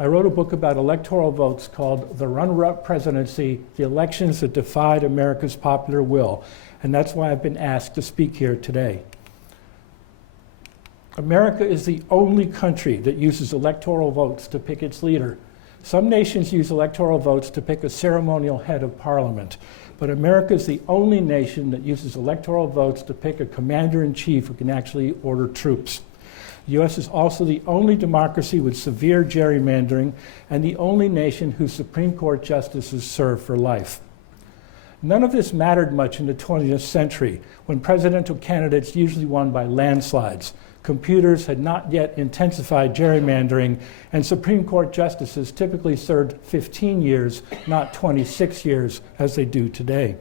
I wrote a book about electoral votes called The Runner-Up Presidency, The Elections That Defied America's Popular Will, and that's why I've been asked to speak here today. America is the only country that uses electoral votes to pick its leader. Some nations use electoral votes to pick a ceremonial head of parliament, but America is the only nation that uses electoral votes to pick a commander-in-chief who can actually order troops. The U.S. is also the only democracy with severe gerrymandering and the only nation whose Supreme Court justices serve for life. None of this mattered much in the 20th century, when presidential candidates usually won by landslides. Computers had not yet intensified gerrymandering, and Supreme Court justices typically served 15 years, not 26 years, as they do today.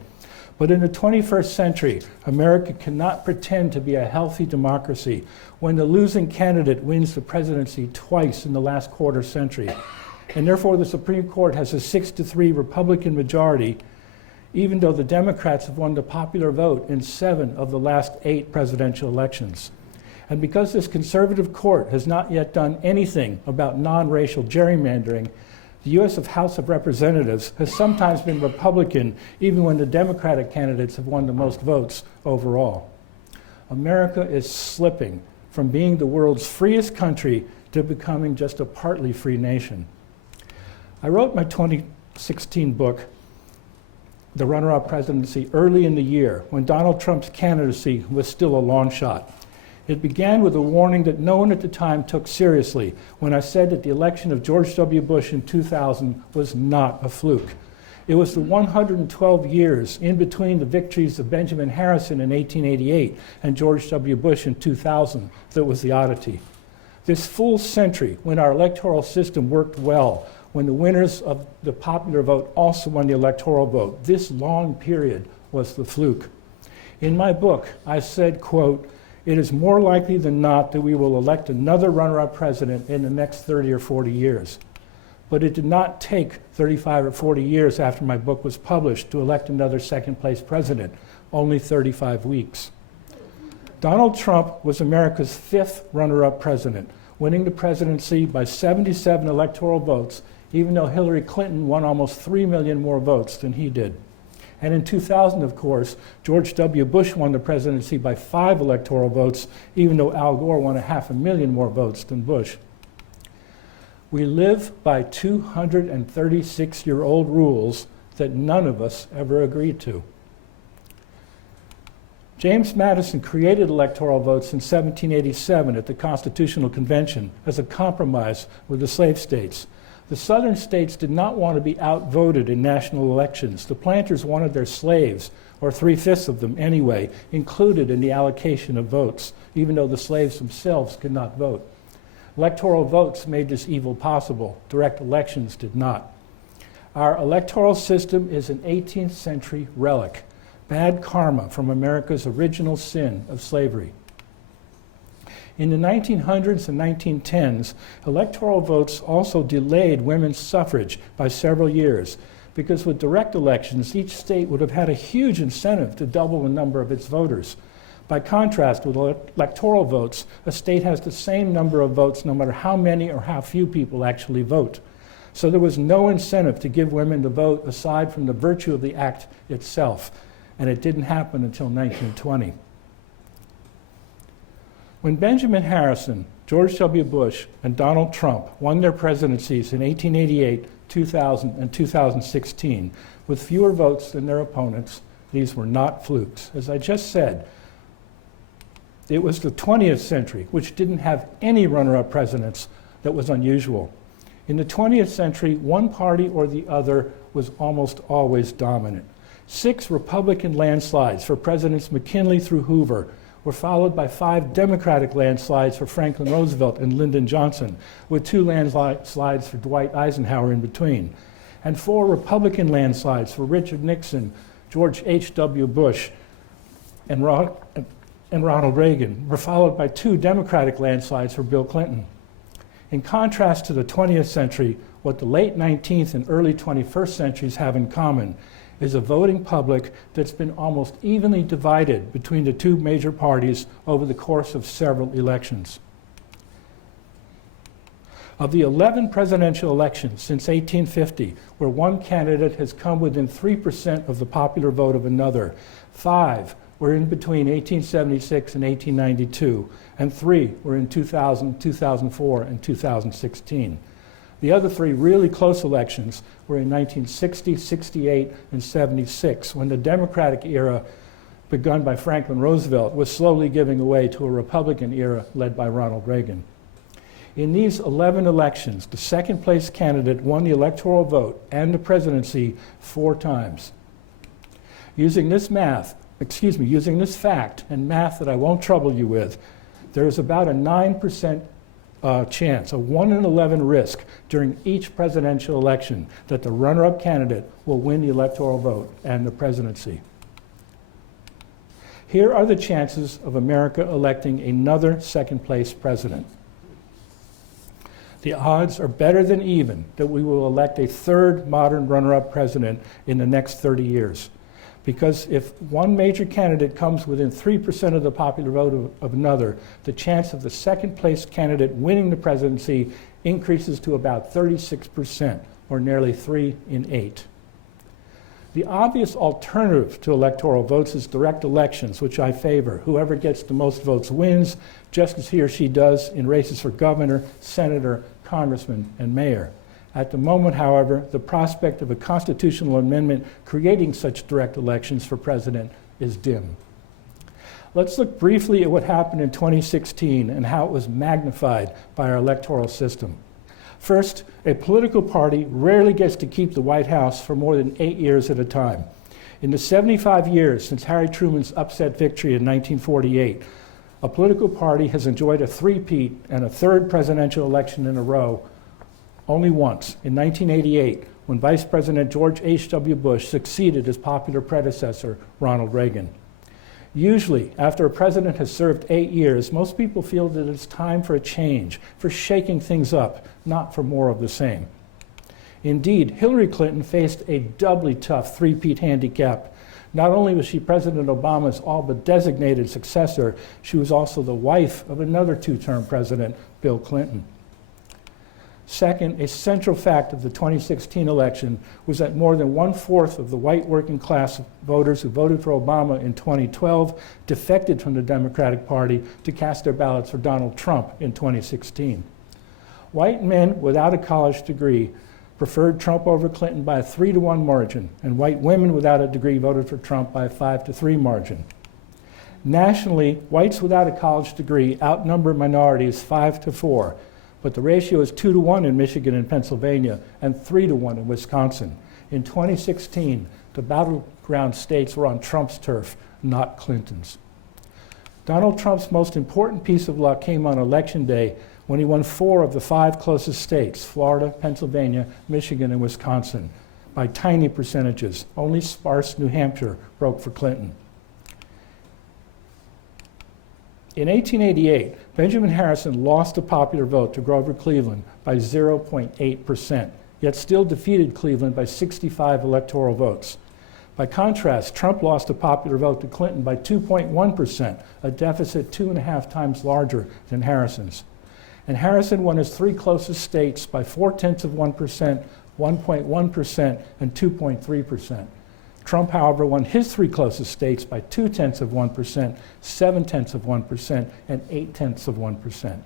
But in the 21st century, America cannot pretend to be a healthy democracy when the losing candidate wins the presidency twice in the last quarter century. And therefore, the Supreme Court has a 6-3 Republican majority, even though the Democrats have won the popular vote in 7 of the last 8 presidential elections. And because this conservative court has not yet done anything about non-racial gerrymandering, the U.S. House of Representatives has sometimes been Republican, even when the Democratic candidates have won the most votes overall. America is slipping from being the world's freest country to becoming just a partly free nation. I wrote my 2016 book, The Runner-Up Presidency, early in the year, when Donald Trump's candidacy was still a long shot. It began with a warning that no one at the time took seriously when I said that the election of George W. Bush in 2000 was not a fluke. It was the 112 years in between the victories of Benjamin Harrison in 1888 and George W. Bush in 2000 that was the oddity. This full century, when our electoral system worked well, when the winners of the popular vote also won the electoral vote, this long period was the fluke. In my book, I said, quote, "It is more likely than not that we will elect another runner-up president in the next 30 or 40 years. But it did not take 35 or 40 years after my book was published to elect another second-place president, only 35 weeks. Donald Trump was America's 5th runner-up president, winning the presidency by 77 electoral votes, even though Hillary Clinton won almost 3 million more votes than he did. And in 2000, of course, George W. Bush won the presidency by 5 electoral votes, even though Al Gore won 500,000 more votes than Bush. We live by 236-year-old rules that none of us ever agreed to. James Madison created electoral votes in 1787 at the Constitutional Convention as a compromise with the slave states. The southern states did not want to be outvoted in national elections. The planters wanted their slaves, or 3/5 of them anyway, included in the allocation of votes, even though the slaves themselves could not vote. Electoral votes made this evil possible. Direct elections did not. Our electoral system is an 18th century relic, bad karma from America's original sin of slavery. In the 1900s and 1910s, electoral votes also delayed women's suffrage by several years, because with direct elections, each state would have had a huge incentive to double the number of its voters. By contrast, with electoral votes, a state has the same number of votes no matter how many or how few people actually vote. So there was no incentive to give women the vote aside from the virtue of the act itself, and it didn't happen until 1920. When Benjamin Harrison, George W. Bush, and Donald Trump won their presidencies in 1888, 2000, and 2016 with fewer votes than their opponents, these were not flukes. As I just said, it was the 20th century, which didn't have any runner-up presidents, that was unusual. In the 20th century, one party or the other was almost always dominant. 6 Republican landslides for Presidents McKinley through Hoover were followed by 5 Democratic landslides for Franklin Roosevelt and Lyndon Johnson, with 2 landslides for Dwight Eisenhower in between, and 4 Republican landslides for Richard Nixon, George H.W. Bush, and Ronald Reagan were followed by 2 Democratic landslides for Bill Clinton. In contrast to the 20th century, what the late 19th and early 21st centuries have in common is a voting public that's been almost evenly divided between the 2 major parties over the course of several elections. Of the 11 presidential elections since 1850, where one candidate has come within 3% of the popular vote of another, 5 were in between 1876 and 1892, and 3 were in 2000, 2004, and 2016. The other 3 really close elections were in 1960, 68, and 76, when the Democratic era, begun by Franklin Roosevelt, was slowly giving way to a Republican era led by Ronald Reagan. In these 11 elections, the second place candidate won the electoral vote and the presidency 4 times. Using this fact and math that I won't trouble you with, there is about a 9% chance, a 1 in 11 risk during each presidential election that the runner-up candidate will win the electoral vote and the presidency. Here are the chances of America electing another second-place president. The odds are better than even that we will elect a third modern runner-up president in the next 30 years. Because if one major candidate comes within 3% of the popular vote of another, the chance of the second-place candidate winning the presidency increases to about 36%, or nearly 3 in 8. The obvious alternative to electoral votes is direct elections, which I favor. Whoever gets the most votes wins, just as he or she does in races for governor, senator, congressman, and mayor. At the moment, however, the prospect of a constitutional amendment creating such direct elections for president is dim. Let's look briefly at what happened in 2016 and how it was magnified by our electoral system. First, a political party rarely gets to keep the White House for more than 8 years at a time. In the 75 years since Harry Truman's upset victory in 1948, a political party has enjoyed a three-peat and a third presidential election in a row only once, in 1988, when Vice President George H.W. Bush succeeded his popular predecessor, Ronald Reagan. Usually, after a president has served 8 years, most people feel that it's time for a change, for shaking things up, not for more of the same. Indeed, Hillary Clinton faced a doubly tough three-peat handicap. Not only was she President Obama's all but designated successor, she was also the wife of another two-term president, Bill Clinton. Second, a central fact of the 2016 election was that more than 1/4 of the white working class voters who voted for Obama in 2012 defected from the Democratic Party to cast their ballots for Donald Trump in 2016. White men without a college degree preferred Trump over Clinton by a 3-to-1 margin, and white women without a degree voted for Trump by a 5-to-3 margin. Nationally, whites without a college degree outnumber minorities 5-to-4, but the ratio is 2-to-1 in Michigan and Pennsylvania and 3-to-1 in Wisconsin. In 2016, the battleground states were on Trump's turf, not Clinton's. Donald Trump's most important piece of luck came on Election Day when he won 4 of the 5 closest states, Florida, Pennsylvania, Michigan, and Wisconsin, by tiny percentages. Only sparse New Hampshire broke for Clinton. In 1888, Benjamin Harrison lost the popular vote to Grover Cleveland by 0.8%, yet still defeated Cleveland by 65 electoral votes. By contrast, Trump lost the popular vote to Clinton by 2.1%, a deficit 2.5 times larger than Harrison's. And Harrison won his 3 closest states by 0.4%, 1.1%, and 2.3%. Trump, however, won his 3 closest states by 0.2%, 0.7%, and 0.8%.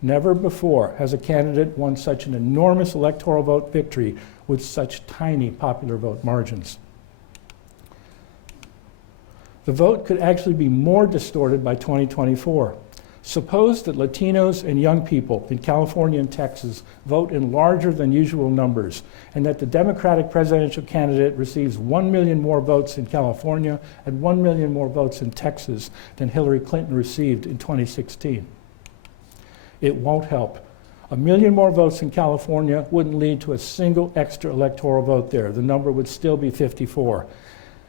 Never before has a candidate won such an enormous electoral vote victory with such tiny popular vote margins. The vote could actually be more distorted by 2024. Suppose that Latinos and young people in California and Texas vote in larger than usual numbers, and that the Democratic presidential candidate receives 1 million more votes in California and 1 million more votes in Texas than Hillary Clinton received in 2016. It won't help. 1 million more votes in California wouldn't lead to a single extra electoral vote there. The number would still be 54.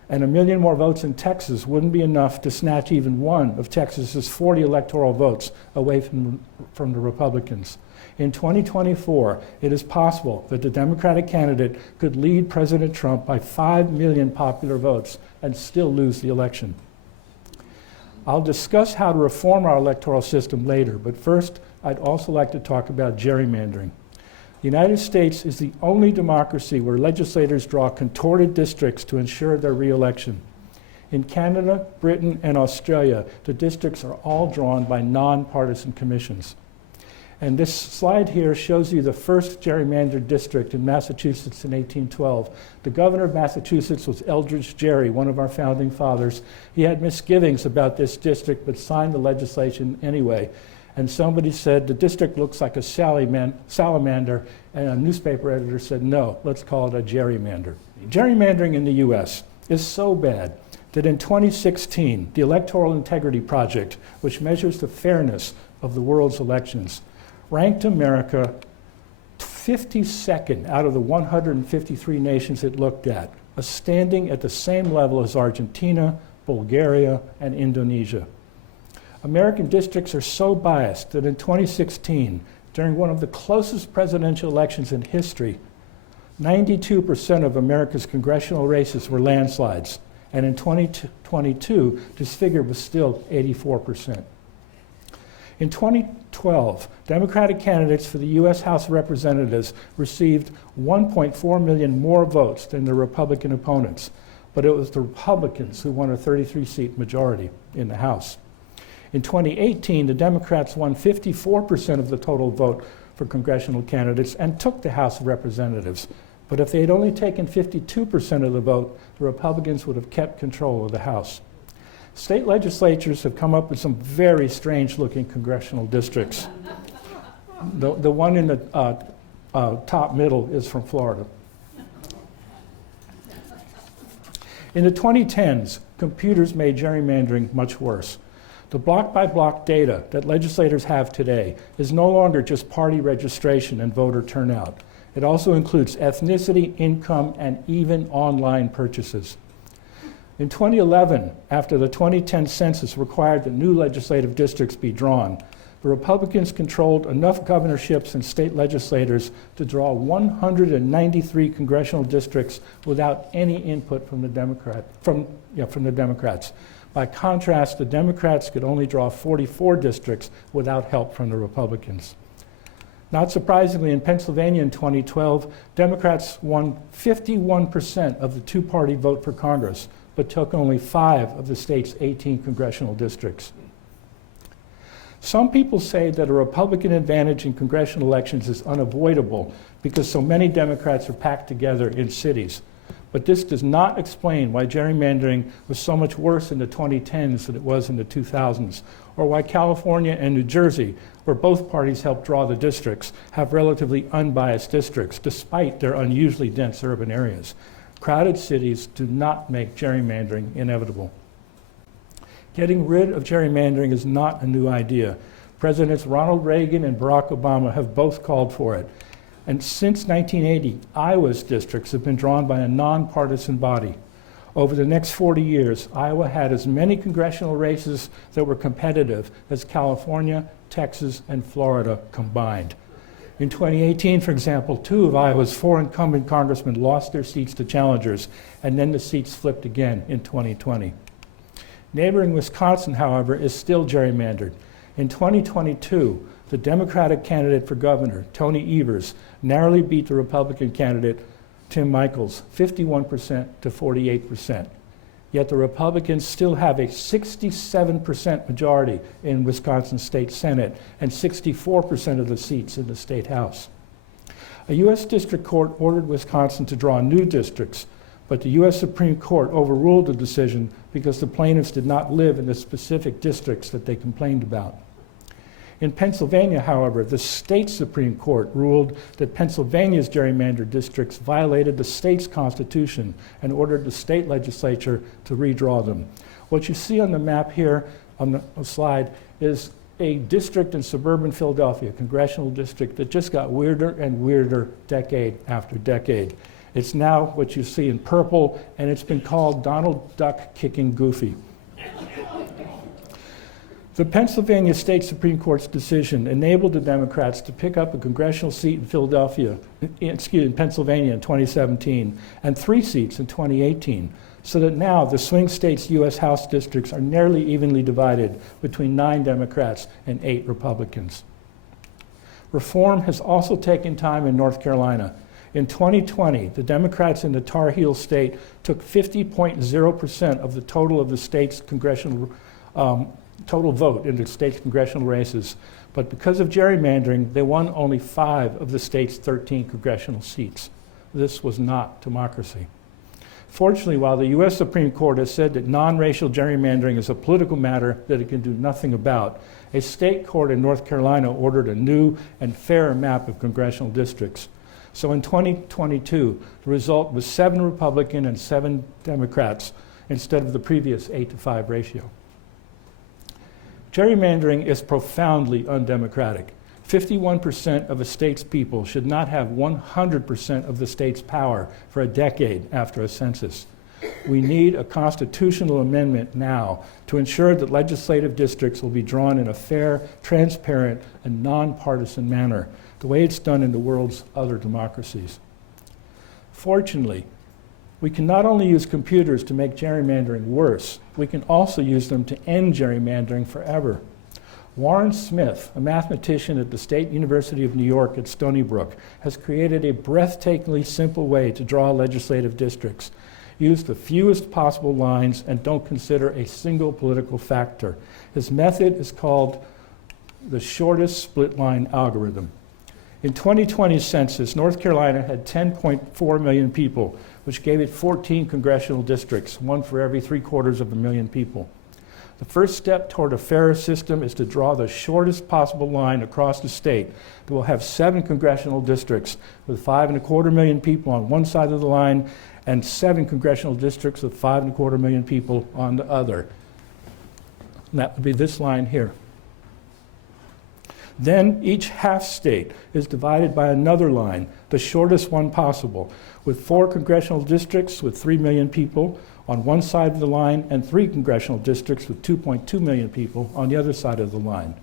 And 1 million more votes in Texas wouldn't be enough to snatch even one of Texas's 40 electoral votes away from the Republicans. In 2024, it is possible that the Democratic candidate could lead President Trump by 5 million popular votes and still lose the election. I'll discuss how to reform our electoral system later, but first, I'd also like to talk about gerrymandering. The United States is the only democracy where legislators draw contorted districts to ensure their re-election. In Canada, Britain, and Australia, the districts are all drawn by nonpartisan commissions. And this slide here shows you the first gerrymandered district in Massachusetts in 1812. The governor of Massachusetts was Eldridge Gerry, one of our founding fathers. He had misgivings about this district, but signed the legislation anyway. And somebody said, the district looks like a salamander, and a newspaper editor said, no, let's call it a gerrymander. Gerrymandering in the US is so bad that in 2016, the Electoral Integrity Project, which measures the fairness of the world's elections, ranked America 52nd out of the 153 nations it looked at, a standing at the same level as Argentina, Bulgaria, and Indonesia. American districts are so biased that in 2016, during one of the closest presidential elections in history, 92% of America's congressional races were landslides, and in 2022, this figure was still 84%. In 2012, Democratic candidates for the U.S. House of Representatives received 1.4 million more votes than their Republican opponents, but it was the Republicans who won a 33-seat majority in the House. In 2018, the Democrats won 54% of the total vote for congressional candidates and took the House of Representatives. But if they had only taken 52% of the vote, the Republicans would have kept control of the House. State legislatures have come up with some very strange-looking congressional districts. The one in the top middle is from Florida. In the 2010s, computers made gerrymandering much worse. The block-by-block data that legislators have today is no longer just party registration and voter turnout. It also includes ethnicity, income, and even online purchases. In 2011, after the 2010 census required that new legislative districts be drawn, the Republicans controlled enough governorships and state legislators to draw 193 congressional districts without any input from the Democrats. By contrast, the Democrats could only draw 44 districts without help from the Republicans. Not surprisingly, in Pennsylvania in 2012, Democrats won 51% of the two-party vote for Congress, but took only 5 of the state's 18 congressional districts. Some people say that a Republican advantage in congressional elections is unavoidable because so many Democrats are packed together in cities. But this does not explain why gerrymandering was so much worse in the 2010s than it was in the 2000s, or why California and New Jersey, where both parties helped draw the districts, have relatively unbiased districts, despite their unusually dense urban areas. Crowded cities do not make gerrymandering inevitable. Getting rid of gerrymandering is not a new idea. Presidents Ronald Reagan and Barack Obama have both called for it. And since 1980, Iowa's districts have been drawn by a nonpartisan body. Over the next 40 years, Iowa had as many congressional races that were competitive as California, Texas, and Florida combined. In 2018, for example, 2 of Iowa's 4 incumbent congressmen lost their seats to challengers, and then the seats flipped again in 2020. Neighboring Wisconsin, however, is still gerrymandered. In 2022, the Democratic candidate for governor, Tony Evers, narrowly beat the Republican candidate, Tim Michels, 51% to 48%. Yet the Republicans still have a 67% majority in Wisconsin State Senate and 64% of the seats in the State House. A U.S. District Court ordered Wisconsin to draw new districts, but the U.S. Supreme Court overruled the decision because the plaintiffs did not live in the specific districts that they complained about. In Pennsylvania, however, the state Supreme Court ruled that Pennsylvania's gerrymandered districts violated the state's constitution and ordered the state legislature to redraw them. What you see on the map here on the slide is a district in suburban Philadelphia, a congressional district that just got weirder and weirder decade after decade. It's now what you see in purple, and it's been called Donald Duck Kicking Goofy. The Pennsylvania State Supreme Court's decision enabled the Democrats to pick up a congressional seat in Pennsylvania in 2017 and 3 seats in 2018, so that now the swing states' U.S. House districts are nearly evenly divided between 9 Democrats and 8 Republicans. Reform has also taken time in North Carolina. In 2020, the Democrats in the Tar Heel state took 50.0% of the total of the state's congressional total vote in the state's congressional races. But because of gerrymandering, they won only 5 of the state's 13 congressional seats. This was not democracy. Fortunately, while the U.S. Supreme Court has said that non-racial gerrymandering is a political matter that it can do nothing about, a state court in North Carolina ordered a new and fairer map of congressional districts. So in 2022, the result was 7 Republican and 7 Democrats instead of the previous 8-to-5 ratio. Gerrymandering is profoundly undemocratic. 51% of a state's people should not have 100% of the state's power for a decade after a census. We need a constitutional amendment now to ensure that legislative districts will be drawn in a fair, transparent, and nonpartisan manner, the way it's done in the world's other democracies. Fortunately, we can not only use computers to make gerrymandering worse, we can also use them to end gerrymandering forever. Warren Smith, a mathematician at the State University of New York at Stony Brook, has created a breathtakingly simple way to draw legislative districts. Use the fewest possible lines and don't consider a single political factor. His method is called the shortest split line algorithm. In 2020's census, North Carolina had 10.4 million people, which gave it 14 congressional districts, 1 for every 750,000 people. The first step toward a fairer system is to draw the shortest possible line across the state that will have 7 congressional districts with 5.25 million people on one side of the line and 7 congressional districts with 5.25 million people on the other. And that would be this line here. Then each half state is divided by another line, the shortest one possible, with 4 congressional districts with 3 million people on one side of the line and 3 congressional districts with 2.2 million people on the other side of the line.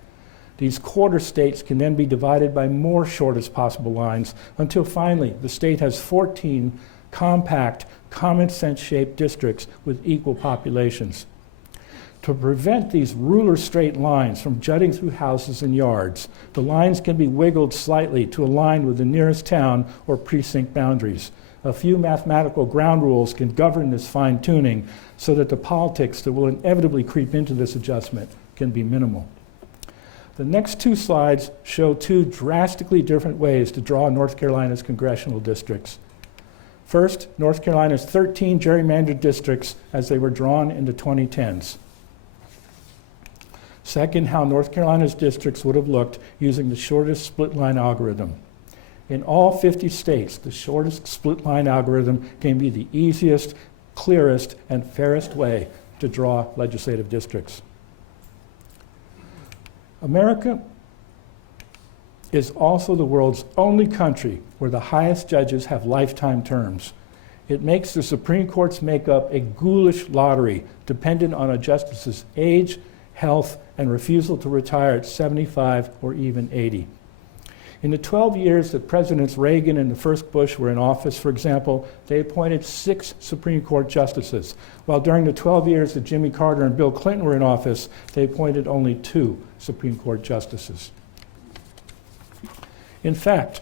These quarter states can then be divided by more shortest possible lines until finally the state has 14 compact, common sense shaped districts with equal populations. To prevent these ruler straight lines from jutting through houses and yards, the lines can be wiggled slightly to align with the nearest town or precinct boundaries. A few mathematical ground rules can govern this fine-tuning so that the politics that will inevitably creep into this adjustment can be minimal. The next 2 slides show 2 drastically different ways to draw North Carolina's congressional districts. First, North Carolina's 13 gerrymandered districts as they were drawn in the 2010s. Second, how North Carolina's districts would have looked using the shortest split line algorithm. In all 50 states, the shortest split line algorithm can be the easiest, clearest, and fairest way to draw legislative districts. America is also the world's only country where the highest judges have lifetime terms. It makes the Supreme Court's makeup a ghoulish lottery dependent on a justice's age, health, and refusal to retire at 75 or even 80. In the 12 years that Presidents Reagan and the first Bush were in office, for example, they appointed 6 Supreme Court justices, while during the 12 years that Jimmy Carter and Bill Clinton were in office, they appointed only 2 Supreme Court justices. In fact,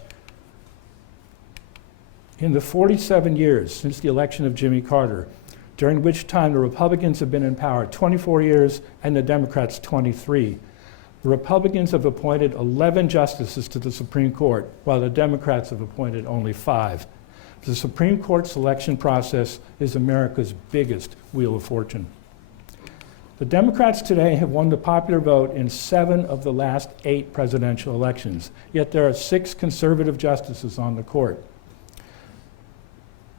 in the 47 years since the election of Jimmy Carter, during which time the Republicans have been in power 24 years and the Democrats 23, the Republicans have appointed 11 justices to the Supreme Court, while the Democrats have appointed only 5. The Supreme Court selection process is America's biggest wheel of fortune. The Democrats today have won the popular vote in 7 of the last 8 presidential elections, yet there are 6 conservative justices on the court.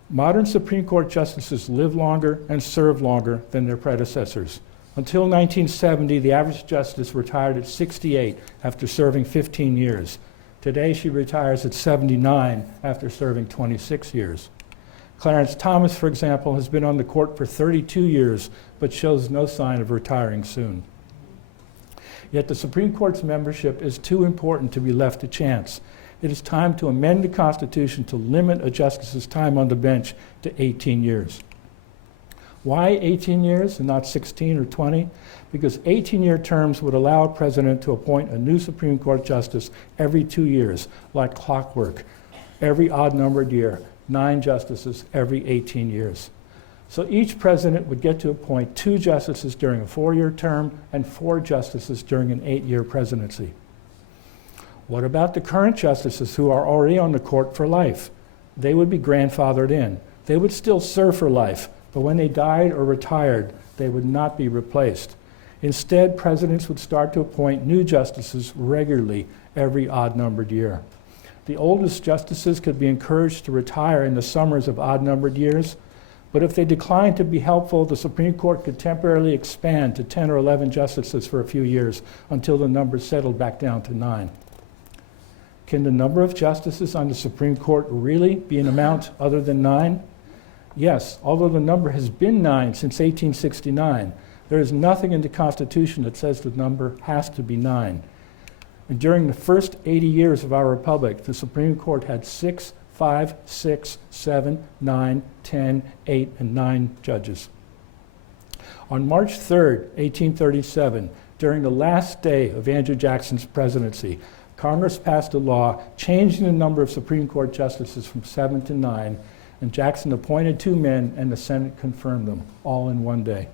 Modern Supreme Court justices live longer and serve longer than their predecessors. Until 1970, the average justice retired at 68 after serving 15 years. Today, she retires at 79 after serving 26 years. Clarence Thomas, for example, has been on the court for 32 years, but shows no sign of retiring soon. Yet the Supreme Court's membership is too important to be left to chance. It is time to amend the Constitution to limit a justice's time on the bench to 18 years. Why 18 years and not 16 or 20? Because 18-year terms would allow a president to appoint a new Supreme Court justice every 2 years, like clockwork, every odd-numbered year, 9 justices every 18 years. So each president would get to appoint 2 justices during a 4-year term and 4 justices during an 8-year presidency. What about the current justices who are already on the court for life? They would be grandfathered in. They would still serve for life, but when they died or retired, they would not be replaced. Instead, presidents would start to appoint new justices regularly every odd-numbered year. The oldest justices could be encouraged to retire in the summers of odd-numbered years, but if they declined to be helpful, the Supreme Court could temporarily expand to 10 or 11 justices for a few years until the number settled back down to 9. Can the number of justices on the Supreme Court really be an amount other than 9? Yes, although the number has been 9 since 1869, there is nothing in the Constitution that says the number has to be 9. And during the first 80 years of our republic, the Supreme Court had 6, 5, 6, 7, 9, 10, 8, and 9 judges. On March 3rd, 1837, during the last day of Andrew Jackson's presidency, Congress passed a law changing the number of Supreme Court justices from 7 to 9, and Jackson appointed 2 men, and the Senate confirmed them, all in one day.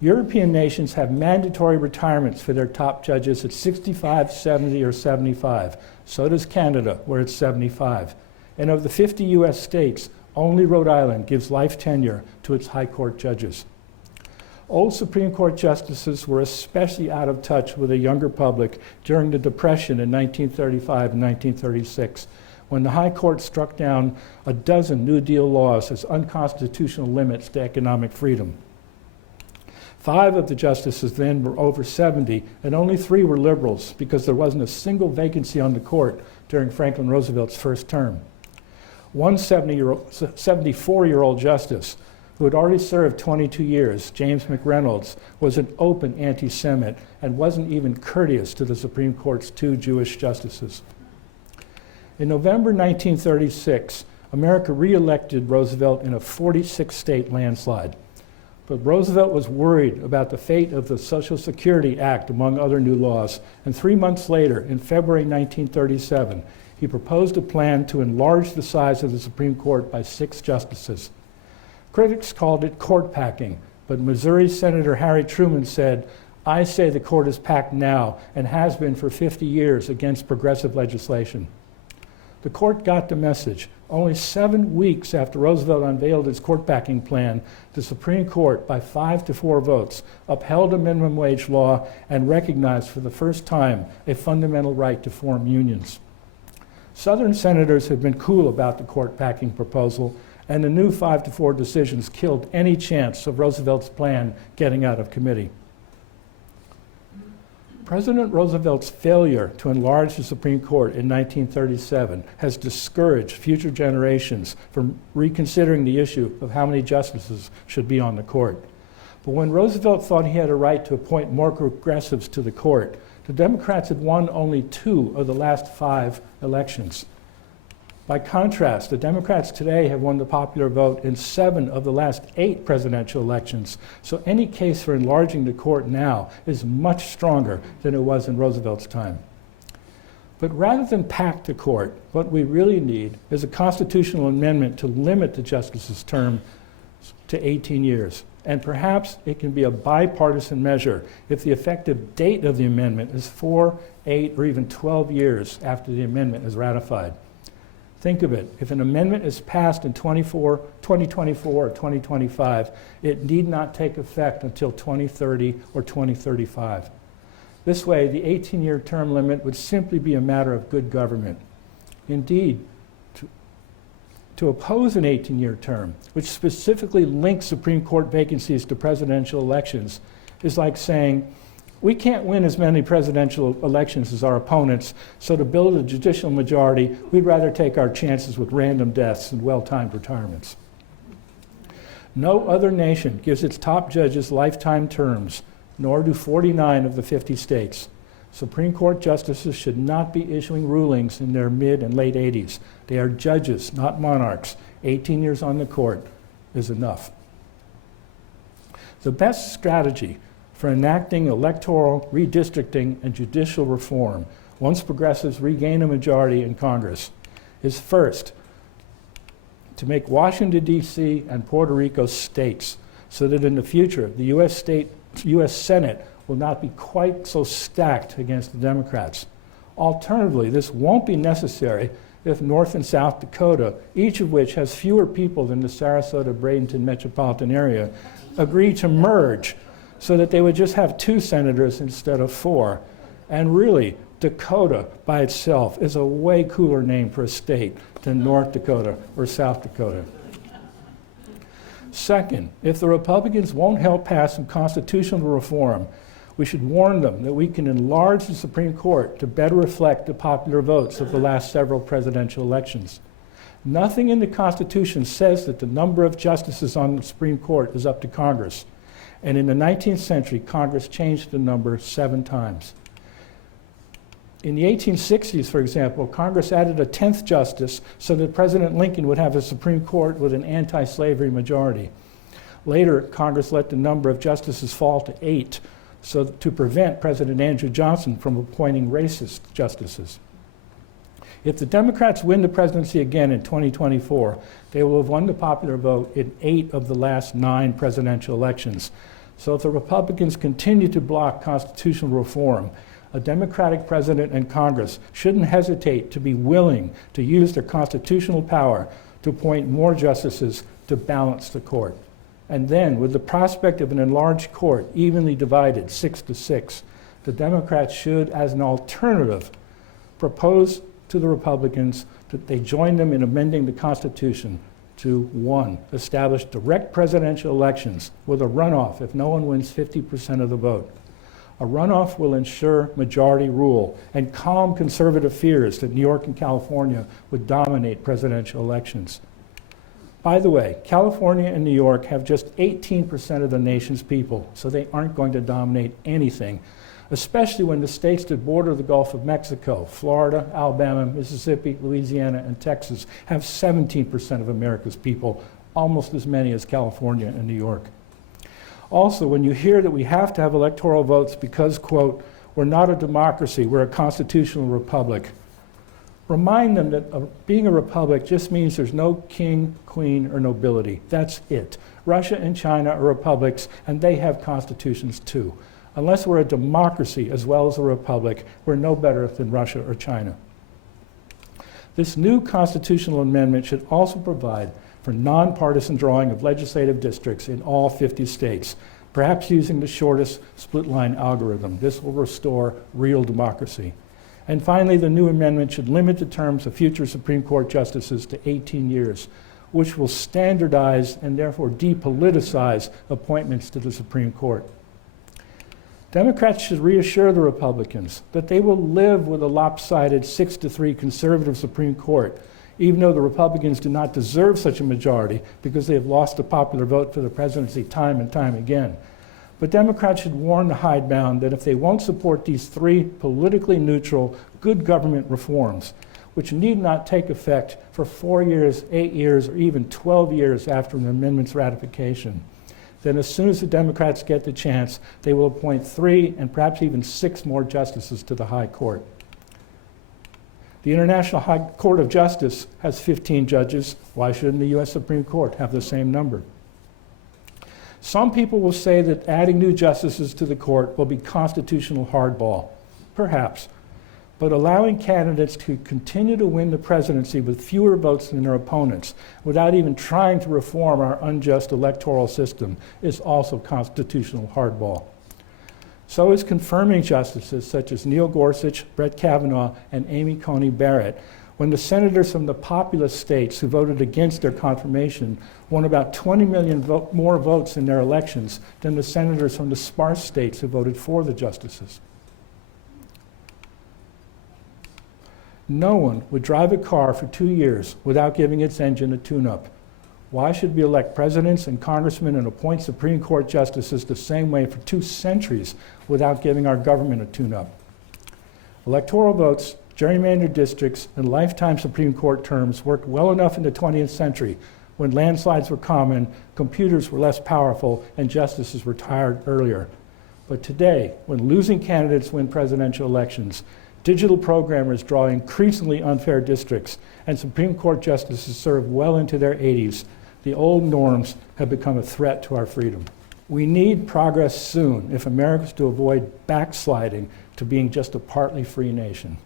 European nations have mandatory retirements for their top judges at 65, 70, or 75. So does Canada, where it's 75. And of the 50 U.S. states, only Rhode Island gives life tenure to its high court judges. Old Supreme Court justices were especially out of touch with a younger public during the Depression in 1935 and 1936, when the High Court struck down a dozen New Deal laws as unconstitutional limits to economic freedom. 5 of the justices then were over 70, and only 3 were liberals because there wasn't a single vacancy on the court during Franklin Roosevelt's first term. One 74-year-old justice who had already served 22 years, James McReynolds, was an open anti-Semite and wasn't even courteous to the Supreme Court's 2 Jewish justices. In November 1936, America re-elected Roosevelt in a 46-state landslide. But Roosevelt was worried about the fate of the Social Security Act, among other new laws, and 3 months later, in February 1937, he proposed a plan to enlarge the size of the Supreme Court by 6 justices. Critics called it court packing, but Missouri Senator Harry Truman said, "I say the court is packed now and has been for 50 years against progressive legislation." The court got the message. Only 7 weeks after Roosevelt unveiled his court-packing plan, the Supreme Court, by 5 to 4 votes, upheld a minimum wage law and recognized for the first time a fundamental right to form unions. Southern senators had been cool about the court-packing proposal, and the new 5 to 4 decisions killed any chance of Roosevelt's plan getting out of committee. President Roosevelt's failure to enlarge the Supreme Court in 1937 has discouraged future generations from reconsidering the issue of how many justices should be on the court. But when Roosevelt thought he had a right to appoint more progressives to the court, the Democrats had won only 2 of the last 5 elections. By contrast, the Democrats today have won the popular vote in 7 of the last 8 presidential elections, so any case for enlarging the court now is much stronger than it was in Roosevelt's time. But rather than pack the court, what we really need is a constitutional amendment to limit the justice's term to 18 years. And perhaps it can be a bipartisan measure if the effective date of the amendment is 4, 8, or even 12 years after the amendment is ratified. Think of it. If an amendment is passed in 2024 or 2025, it need not take effect until 2030 or 2035. This way, the 18-year term limit would simply be a matter of good government. Indeed, to oppose an 18-year term, which specifically links Supreme Court vacancies to presidential elections, is like saying, we can't win as many presidential elections as our opponents, so to build a judicial majority, we'd rather take our chances with random deaths and well-timed retirements. No other nation gives its top judges lifetime terms, nor do 49 of the 50 states. Supreme Court justices should not be issuing rulings in their mid and late 80s. They are judges, not monarchs. 18 years on the court is enough. The best strategy for enacting electoral redistricting and judicial reform, once progressives regain a majority in Congress, is first to make Washington, D.C. and Puerto Rico states so that in the future the U.S. Senate will not be quite so stacked against the Democrats. Alternatively, this won't be necessary if North and South Dakota, each of which has fewer people than the Sarasota-Bradenton metropolitan area, agree to merge so that they would just have 2 senators instead of 4. And really, Dakota by itself is a way cooler name for a state than North Dakota or South Dakota. Second, if the Republicans won't help pass some constitutional reform, we should warn them that we can enlarge the Supreme Court to better reflect the popular votes of the last several presidential elections. Nothing in the Constitution says that the number of justices on the Supreme Court is up to Congress. And in the 19th century, Congress changed the number 7 times. In the 1860s, for example, Congress added a 10th justice so that President Lincoln would have a Supreme Court with an anti-slavery majority. Later, Congress let the number of justices fall to 8 to prevent President Andrew Johnson from appointing racist justices. If the Democrats win the presidency again in 2024, they will have won the popular vote in 8 of the last 9 presidential elections. So if the Republicans continue to block constitutional reform, a Democratic president and Congress shouldn't hesitate to be willing to use their constitutional power to appoint more justices to balance the court. And then, with the prospect of an enlarged court evenly divided 6-6, the Democrats should, as an alternative, propose to the Republicans that they join them in amending the Constitution to 1, establish direct presidential elections with a runoff if no one wins 50% of the vote. A runoff will ensure majority rule and calm conservative fears that New York and California would dominate presidential elections. By the way, California and New York have just 18% of the nation's people, so they aren't going to dominate anything, especially when the states that border the Gulf of Mexico, Florida, Alabama, Mississippi, Louisiana, and Texas, have 17% of America's people, almost as many as California and New York. Also, when you hear that we have to have electoral votes because, quote, we're not a democracy, we're a constitutional republic, remind them that being a republic just means there's no king, queen, or nobility. That's it. Russia and China are republics, and they have constitutions too. Unless we're a democracy as well as a republic, we're no better than Russia or China. This new constitutional amendment should also provide for nonpartisan drawing of legislative districts in all 50 states, perhaps using the shortest split-line algorithm. This will restore real democracy. And finally, the new amendment should limit the terms of future Supreme Court justices to 18 years, which will standardize and therefore depoliticize appointments to the Supreme Court. Democrats should reassure the Republicans that they will live with a lopsided 6-3 conservative Supreme Court, even though the Republicans do not deserve such a majority because they have lost the popular vote for the presidency time and time again. But Democrats should warn the hidebound that if they won't support these 3 politically neutral, good government reforms, which need not take effect for 4 years, 8 years, or even 12 years after an amendment's ratification, then as soon as the Democrats get the chance, they will appoint 3 and perhaps even 6 more justices to the High Court. The International High Court of Justice has 15 judges. Why shouldn't the U.S. Supreme Court have the same number? Some people will say that adding new justices to the court will be constitutional hardball. Perhaps. But allowing candidates to continue to win the presidency with fewer votes than their opponents without even trying to reform our unjust electoral system is also constitutional hardball. So is confirming justices such as Neil Gorsuch, Brett Kavanaugh, and Amy Coney Barrett, when the senators from the populist states who voted against their confirmation won about 20 million more votes in their elections than the senators from the sparse states who voted for the justices. No one would drive a car for 2 years without giving its engine a tune-up. Why should we elect presidents and congressmen and appoint Supreme Court justices the same way for 2 centuries without giving our government a tune-up? Electoral votes, gerrymandered districts, and lifetime Supreme Court terms worked well enough in the 20th century, when landslides were common, computers were less powerful, and justices retired earlier. But today, when losing candidates win presidential elections, digital programmers draw increasingly unfair districts, and Supreme Court justices serve well into their 80s, the old norms have become a threat to our freedom. We need progress soon if America is to avoid backsliding to being just a partly free nation.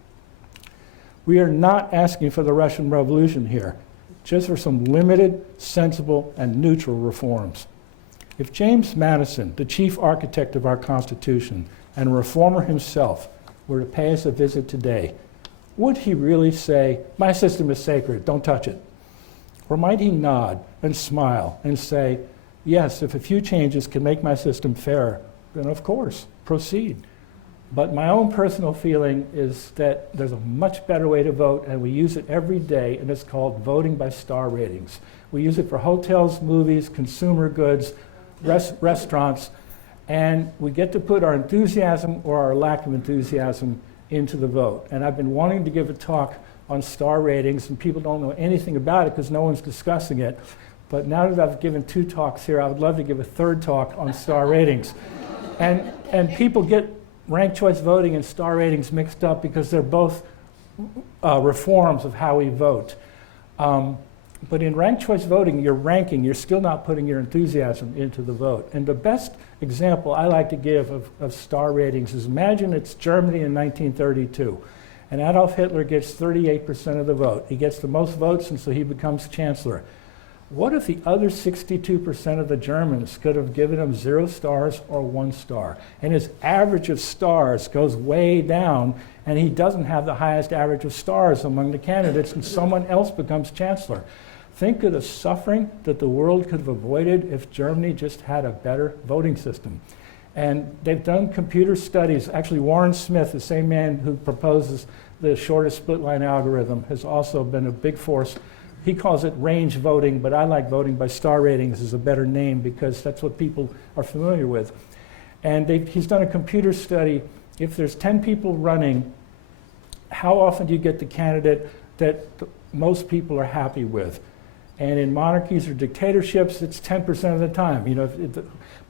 We are not asking for the Russian Revolution here, just for some limited, sensible, and neutral reforms. If James Madison, the chief architect of our Constitution and a reformer himself, were to pay us a visit today, would he really say, "My system is sacred, don't touch it"? Or might he nod and smile and say, "Yes, if a few changes can make my system fairer, then of course, proceed"? But my own personal feeling is that there's a much better way to vote, and we use it every day, and it's called voting by star ratings. We use it for hotels, movies, consumer goods, restaurants, and we get to put our enthusiasm or our lack of enthusiasm into the vote. And I've been wanting to give a talk on star ratings, and people don't know anything about it because no one's discussing it. But now that I've given 2 talks here, I would love to give a 3rd talk on star ratings. And people get ranked choice voting and star ratings mixed up because they're both reforms of how we vote. But in ranked choice voting, you're ranking, you're still not putting your enthusiasm into the vote. And the best example I like to give of star ratings is, imagine it's Germany in 1932, and Adolf Hitler gets 38% of the vote. He gets the most votes, and so he becomes chancellor. What if the other 62% of the Germans could have given him 0 stars or 1 star? And his average of stars goes way down, and he doesn't have the highest average of stars among the candidates, and someone else becomes chancellor. Think of the suffering that the world could have avoided if Germany just had a better voting system. And they've done computer studies. Actually, Warren Smith, the same man who proposes the shortest split line algorithm, has also been a big force. He calls it range voting, but I like voting by star ratings as a better name because that's what people are familiar with. And he's done a computer study. If there's 10 people running, how often do you get the candidate that most people are happy with? And in monarchies or dictatorships, it's 10% of the time.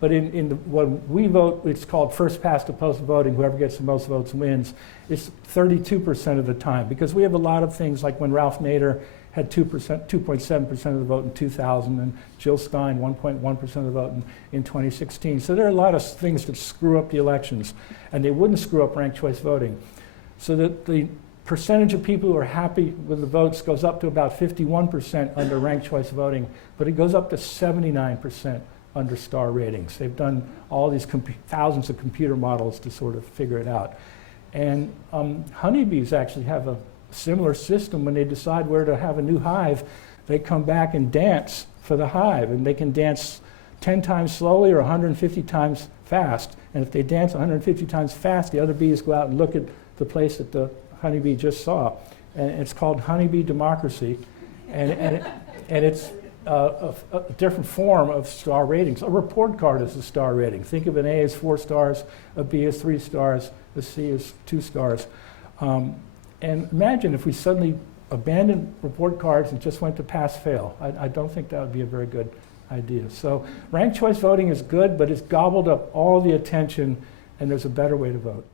But when we vote, it's called first past the post voting. Whoever gets the most votes wins. It's 32% of the time because we have a lot of things like when Ralph Nader had 2.7% of the vote in 2000, and Jill Stein 1.1% of the vote in 2016. So there are a lot of things that screw up the elections, and they wouldn't screw up ranked choice voting. So that the percentage of people who are happy with the votes goes up to about 51% under ranked choice voting, but it goes up to 79% under star ratings. They've done all these thousands of computer models to sort of figure it out. And honeybees actually have a similar system. When they decide where to have a new hive, they come back and dance for the hive, and they can dance 10 times slowly or 150 times fast. And if they dance 150 times fast, the other bees go out and look at the place that the honeybee just saw. And it's called honeybee democracy, and it's a different form of star ratings. A report card is a star rating. Think of an A as 4 stars, a B as 3 stars, a C as 2 stars. And imagine if we suddenly abandoned report cards and just went to pass-fail. I don't think that would be a very good idea. So ranked choice voting is good, but it's gobbled up all the attention, and there's a better way to vote.